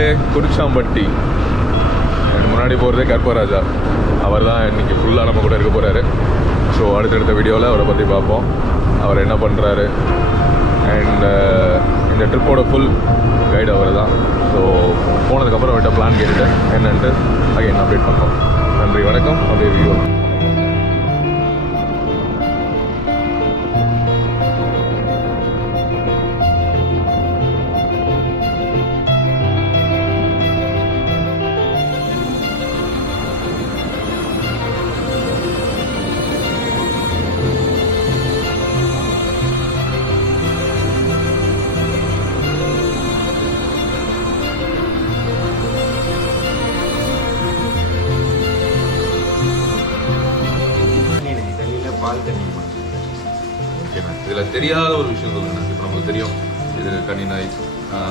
மக்களே, குறிச்சாம்பட்டி முன்னாடி போகிறதே கற்பராஜா. அவர் தான் இன்றைக்கி ஃபுல்லாக நம்ம கூட இருக்க போகிறாரு. ஸோ அடுத்தடுத்த வீடியோவில் அவரை பற்றி பார்ப்போம், அவர் என்ன பண்ணுறாரு. அண்ட் இந்த ட்ரிப்போட ஃபுல் கைடு அவர் தான். ஸோ போனதுக்கப்புறம் அவர்கிட்ட பிளான் கேட்டுட்டு என்னன்ட்டு அகைன் அப்டேட் பண்ணுறோம். நன்றி, வணக்கம். அப்படியே வீடியோ இதில் தெரியாத ஒரு விஷயம் சொல்லுங்க. இப்போ நமக்கு தெரியும் இது கன்னி நாய்,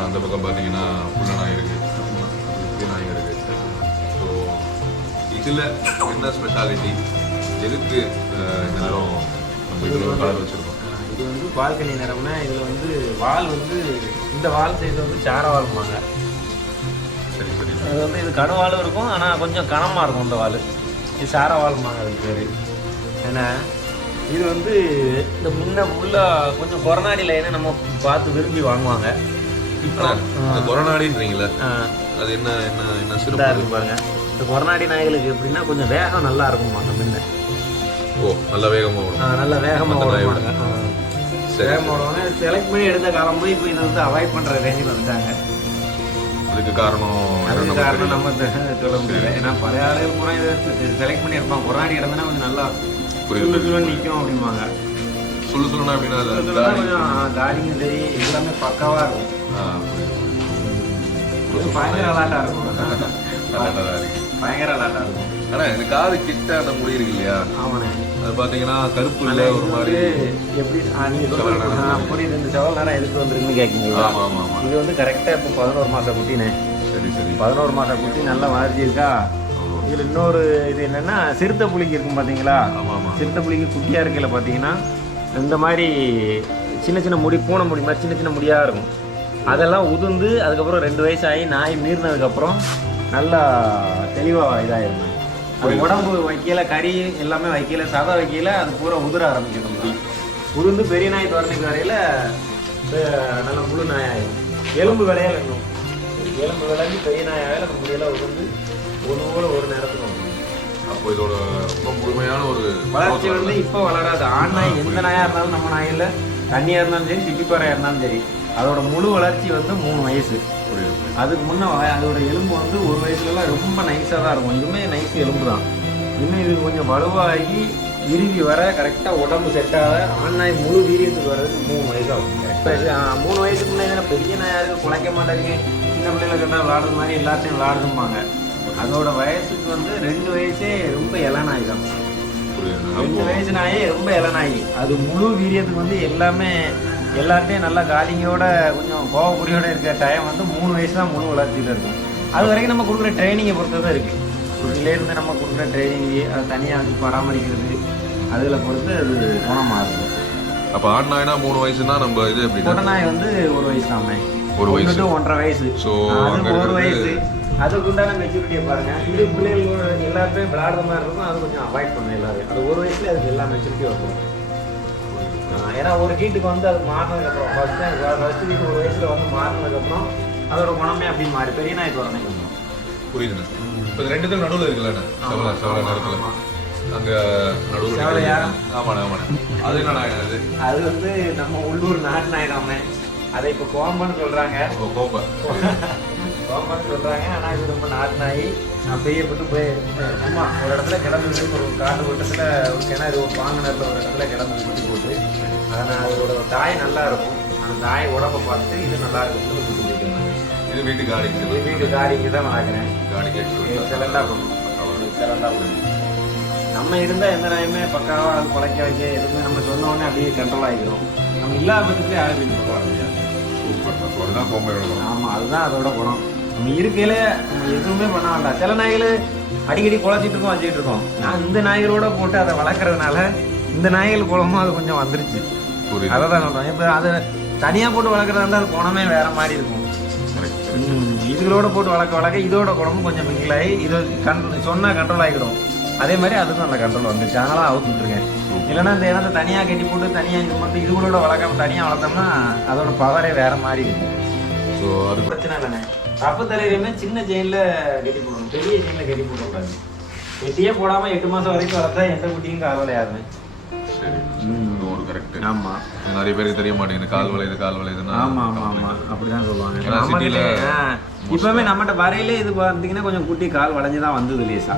அந்த பக்கம் பார்த்தீங்கன்னா புள்ள நாய் இருக்குது, நாய் இருக்குது. ஸோ இதில் என்ன ஸ்பெஷாலிட்டி, எதுக்கு இந்த நிறம் நம்ம இதில் ஒரு கலர் வச்சுருக்கோம்? இது வந்து பால்கனி நிறம்னா இதில் வந்து வால் வந்து இந்த வால் சைடு வந்து சாரவால்மாங்க. சரி சரி. அது வந்து இது கடுவாலும் இருக்கும், ஆனால் கொஞ்சம் கனமாக இருக்கும் இந்த வால். இது சாரவால்மாங்க அதுக்கு பேர். ஏன்னா இது வந்து இந்த முன்ன ஃபுல்லாக கொஞ்சம் கொரநாடி லைனை நம்ம பார்த்து விரும்பி வாங்குவாங்க. இப்போ கொரநாடின்றீங்களா? அது என்ன என்ன என்ன சிறப்பாக இருக்கும் பாருங்க. இந்த கொரநாடி நாய்களுக்கு எப்படின்னா கொஞ்சம் வேகம் நல்லா இருக்குமாங்க முன்ன. ஓ, நல்ல வேகமாக ஓடும். நல்ல வேகமாக ஓடுவாங்க. வேகமாக ஓடுவாங்க. செலக்ட் பண்ணி எடுத்த காலமும் இப்போ இதை வந்து அவாய்ட் பண்ணுற ரேஞ்சில் வந்துட்டாங்க. அதுக்கு காரணம் நம்ம சொல்ல முடியல. ஏன்னா பழைய ஆளுகள் பூரா இதை செலக்ட் பண்ணி இருப்பாங்க. கொரநாடி இடம்னா கொஞ்சம் நல்லா நிற்கும் அப்படிம்பாங்க. சொல்லுன்னா அப்படின்னா கொஞ்சம் காடியும் சரி எல்லாமே பக்காவாக இருக்கும். பயங்கர அலாட்டாக இருக்கும். பயங்கர அலாட்டாக இருக்கும். ஆனால் இந்த காது கிட்ட அந்த முடி இருக்கு இல்லையா? ஆமாண்ணே. அது பார்த்தீங்கன்னா கருப்பு இல்லை, ஒரு மாதிரி எப்படி நீங்கள் புரியுது. இந்த செவல் நேரம் எதுக்கு வந்துருக்குன்னு கேட்குறீங்களா? இது வந்து கரெக்டாக இப்போ 11 மாதம் குட்டினே. சரி சரி. 11 மாதம் குட்டி நல்லா வளர்ச்சி இருக்கா. இதில் இன்னொரு இது என்னென்னா, சிறுத்தை புளிக்கு இருக்கும் பார்த்தீங்களா? சிறுத்தை புளிக்கு குட்டியாக இருக்கையில் பார்த்தீங்கன்னா இந்த மாதிரி சின்ன சின்ன முடி, பூனை முடி மாதிரி சின்ன சின்ன முடியாக இருக்கும். அதெல்லாம் உதிர்ந்து அதுக்கப்புறம் 2 வயசு ஆகி நாய் மீறினதுக்கப்புறம் நல்லா தெளிவாக இதாகிருங்க. அது உடம்பு வைக்கல, கறி எல்லாமே வைக்கல, சதை வைக்கல, அது பூரா உதிர ஆரம்பிக்கணும். உதிர்ந்து பெரிய நாய் தோரணைக்கு வரையில் நல்லா முழு நாயாயிடும். எலும்பு விளையால் இருக்கும். எலும்பு விளையாடி பெரிய நாயால் அந்த முடியெல்லாம் உதிர்ந்து ஒரு நேரத்துக்கு வந்து. அப்போ இதோட ரொம்ப முழுமையான ஒரு வளர்ச்சி வந்து இப்போ வளராது. ஆண் நாய் எந்த நாயாக இருந்தாலும், நம்ம நாயில் தண்ணியாக இருந்தாலும் சரி, சிட்டிப்பாறையாக இருந்தாலும் சரி, அதோட முழு வளர்ச்சி வந்து 3 வயசு. அதுக்கு முன்னே அதோட எலும்பு வந்து 1 வயசுலலாம் ரொம்ப நைஸாக தான் இருக்கும். இதுவுமே நைஸ் எலும்பு தான். இன்னும் இது கொஞ்சம் வலுவாகி இறுதி வர கரெக்டாக உடம்பு செட்டாக ஆண் நாய் முழு வீரியத்துக்கு வர்றதுக்கு 3 வயசு ஆகும். கரெக்டாக 3 வயசுக்கு முன்னே பெரிய நாயாக இருக்குது, குலைக்க மாட்டாங்க, சின்ன பிள்ளைகளை கண்டா விளாடுற மாதிரி எல்லாத்தையும் விளாடுதும்பாங்க. அதோட வயசுக்கு வந்து 2 வயசே ரொம்ப இளநாய் தான். 2 வயசு நாயே ரொம்ப இளநாய். அது முழு வீரியத்துக்கு வந்து எல்லாத்தையும் நல்லா காலிங்கோட கொஞ்சம் கோவக்குடியோட இருக்கிற டைம் வந்து 3 வயசு தான் முழு வளர்ச்சியில் இருக்கும். அது வரைக்கும் நம்ம கொடுக்குற ட்ரைனிங்கை பொறுத்து தான் இருக்குது. குட்டிலேருந்து நம்ம கொடுக்குற ட்ரைனிங்கு, அதை தனியாக வச்சு பராமரிக்கிறது, அதில் பொறுத்து அது குணமாகுது. அப்போ ஆண் நாய்னா 3 வயசுனா நம்ம இது எப்படி? பொட்டை நாய் வந்து 1 வயசு தாமே. 1 வயசு to 1.5 வயசு. ஸோ அது 1 வயசு. அதுக்குண்டான மெச்சூரிட்டியை பாருங்க. இது பிள்ளைகளோட எல்லாத்தையும் விளையாடுற மாதிரி இருக்கும். அது கொஞ்சம் அவாய்ட் பண்ணும் எல்லாரும். அது 1 வயசுல அதுக்கு எல்லா மெச்சூரிட்டியும் வரும். ஏன்னா ஒரு வீட்டுக்கு வந்து அது மாறினதுக்கப்புறம் ஃபர்ஸ்ட் வீட்டு 1 வயசுல வந்து மாறினதுக்கப்புறம் அதோட குணமே அப்படி மாறி பெரிய நாய் தோரணை கொஞ்சம் புரியுதுண்ணா. இப்போ 2 நடுவில் இருக்குல்லண்ணா, செவலை நேரத்தில் அங்கே நடுவில். ஆமாண்ணா ஆமாண்ணா. அது என்ன நாய்? அது வந்து நம்ம உள்ளூர் நாட்டு நாய் தாமே. அதை இப்போ கோம்பன்னு சொல்கிறாங்க. கோம்பன்னு சொல்கிறாங்க. ஆனால் இது ரொம்ப நாட்டு நாய். நான் பெரியப்பட்டு போய் சும்மா ஒரு இடத்துல கிடந்தது, ஒரு காட்டு ஓட்டத்தில் ஒரு கிணறு, ஒரு பாங்கினரில் ஒரு இடத்துல கிடந்தது குட்டி போட்டு. அதனால் அதோட தாய் நல்லா இருக்கும். அந்த தாய் உடம்பை பார்த்து இது நல்லா இருக்குன்னு குட்டி வைக்கணும். இது வீட்டு காடிக்கு, இது வீட்டு காடிக்கு தான் வளர்க்குறேன். காடிக்கு எக்ஸலண்டாக பண்ணும். எக்ஸலண்டாக பண்ணும். நம்ம இருந்தால் எந்த நாயுமே பக்காவாக அது குலைக்க வைக்க எதுவுமே நம்ம சொன்ன உடனே அப்படியே கண்ட்ரோல் ஆகிக்கிறோம். நம்ம இல்லாத பட்சத்துக்கு யாரும் வீட்டு பக்கம் வர முடியாது. ஆமாம், அதுதான் அதோட குணம். நம்ம இருக்கையில நம்ம எதுவுமே பண்ண வேண்டாம். சில நாய்கள் அடிக்கடி குலைச்சிட்டு இருக்கோம், வச்சுட்டு இருக்கோம். நான் இந்த நாய்களோட போட்டு அதை வளர்க்குறதுனால இந்த நாய்கள் குளமும் அது கொஞ்சம் வந்துருச்சு. அதை தான் சொல்கிறேன். இப்போ அதை தனியாக போட்டு வளர்க்குறதா இருந்தால் அது குணமே வேற மாதிரி இருக்கும். இது இதுகளோட போட்டு வளர்க்க இதோட குழம்பு கொஞ்சம் மிங்கிள் ஆகி இது சொன்னால் கண்ட்ரோல் ஆகிடும். அதே மாதிரி அதுக்கும் அந்த கண்ட்ரோல் வந்துச்சு. அதனால அவுத்து விட்டுருக்கேன். இல்லைன்னா இந்த இனத்தை தனியாக கட்டி போட்டு தனியாக இது மட்டும் இதுகளோட வளர்க்காம தனியாக வளர்த்தோம்னா அதோட பவரே வேற மாதிரி இருக்கும். ஸோ அது பிரச்சனை இல்லைண்ணே. தப்பு தலையிலுமே சின்ன செயினில் கட்டி போடணும், பெரிய செயினில் கட்டி போடக்கூடாது. வெட்டியே போடாமல் 8 மாதம் வரைக்கும் வளர்த்தா எந்த குட்டியும் கால் வளையாதுண்ணே. சரி, ஒரு கரெக்ட். ஆமாம், நிறைய பேருக்கு தெரிய மாட்டேங்குது கால் வளையுதுன்னா. ஆமாம் அப்படிதான் சொல்லுவாங்க. நம்மகிட்ட இப்பவுமே நம்மகிட்ட வரையிலே இது பார்த்தீங்கன்னா கொஞ்சம் குட்டி கால் வளைஞ்சு தான் வந்தது லேசா.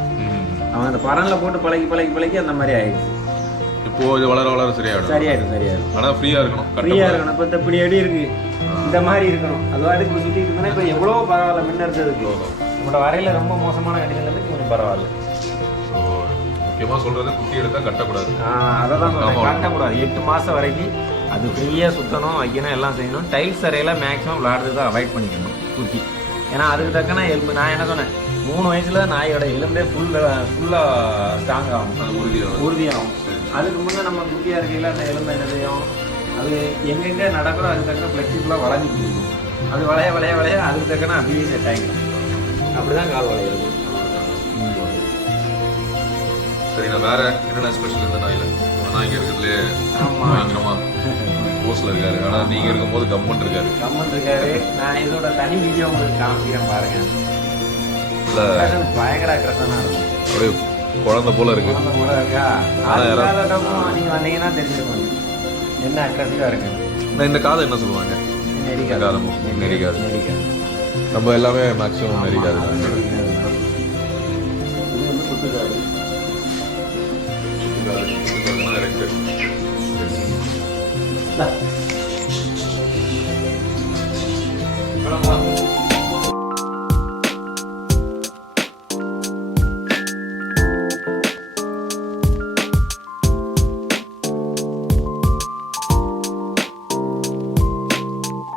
அவன் அந்த பரன்ல போட்டு பழகி அந்த மாதிரி ஆயிடுச்சு. இப்போ இது வளர சரியாயிடும். ஆனால் ஃப்ரீயாக இருக்கணும். இப்போ இப்படி எப்படி இருக்கு இந்த மாதிரி இருக்கணும். அதுவாடி இப்போ சுற்றிட்டு இருந்தோன்னா இப்போ எவ்வளோ பரவாயில்ல. முன்ன இருந்ததுக்கு நம்மளோட வரையில ரொம்ப மோசமான கட்டினதுக்கு கொஞ்சம் பரவாயில்ல. முக்கியமாக சொல்றது குட்டி எடுத்தால் கட்டக்கூடாது. அதை தான் கட்டக்கூடாது. 8 மாதம் வரைக்கும் அது ஃப்ரீயாக சுற்றணும், வைக்கணும், எல்லாம் செய்யணும். டைல்ஸ் அறையில் மேக்ஸிமம் விளாடுறதை அவாய்ட் பண்ணிக்கணும் குட்டி. ஏன்னா அதுக்கு தக்கன எலும்பு. நான் என்ன சொன்னேன், 3 வயசுல நாயோட எலும்பே ஃபுல்லாக ஸ்ட்ராங் ஆகும், உறுதியாகும். அதுக்கு முன்னே நம்ம குட்டியாக இருக்கையில் அந்த எலும்பு என்ன செய்யும், அது எங்கெங்கே நடக்கிறோம் அதுக்கு தக்கன ஃப்ளெக்சிபிளாக வளைஞ்சு போகும். அது வளைய அதுக்கு தக்கன அப்படியே செட் ஆகிடும். அப்படி தான் கால் வளையிறது. சரி, நான் வேற என்னென்ன ஸ்பெஷல் இந்த நாயில்? நான் இங்கே இருக்கிறதுலே பயங்கரமா போஸ்ட்ல இருக்காரு. ஆனால் நீங்க இருக்கும்போது கம்மன் இருக்காரு. நான் இதோட தனி வீடியோ உங்களுக்கு காமிக்கிறேன் பாருங்க. பயங்கர அக்ரஷனா இருக்கும். அப்படியே குழந்தை போல இருக்கு. நீங்க வந்தீங்கன்னா தெரிஞ்சுக்கணும் என்ன அக்ரஸிவா இருக்கு. இந்த காதை என்ன சொல்லுவாங்க? நெறிக்காது. நம்ம எல்லாமே மேக்ஸிமம் நெறிக்காது. இது வந்து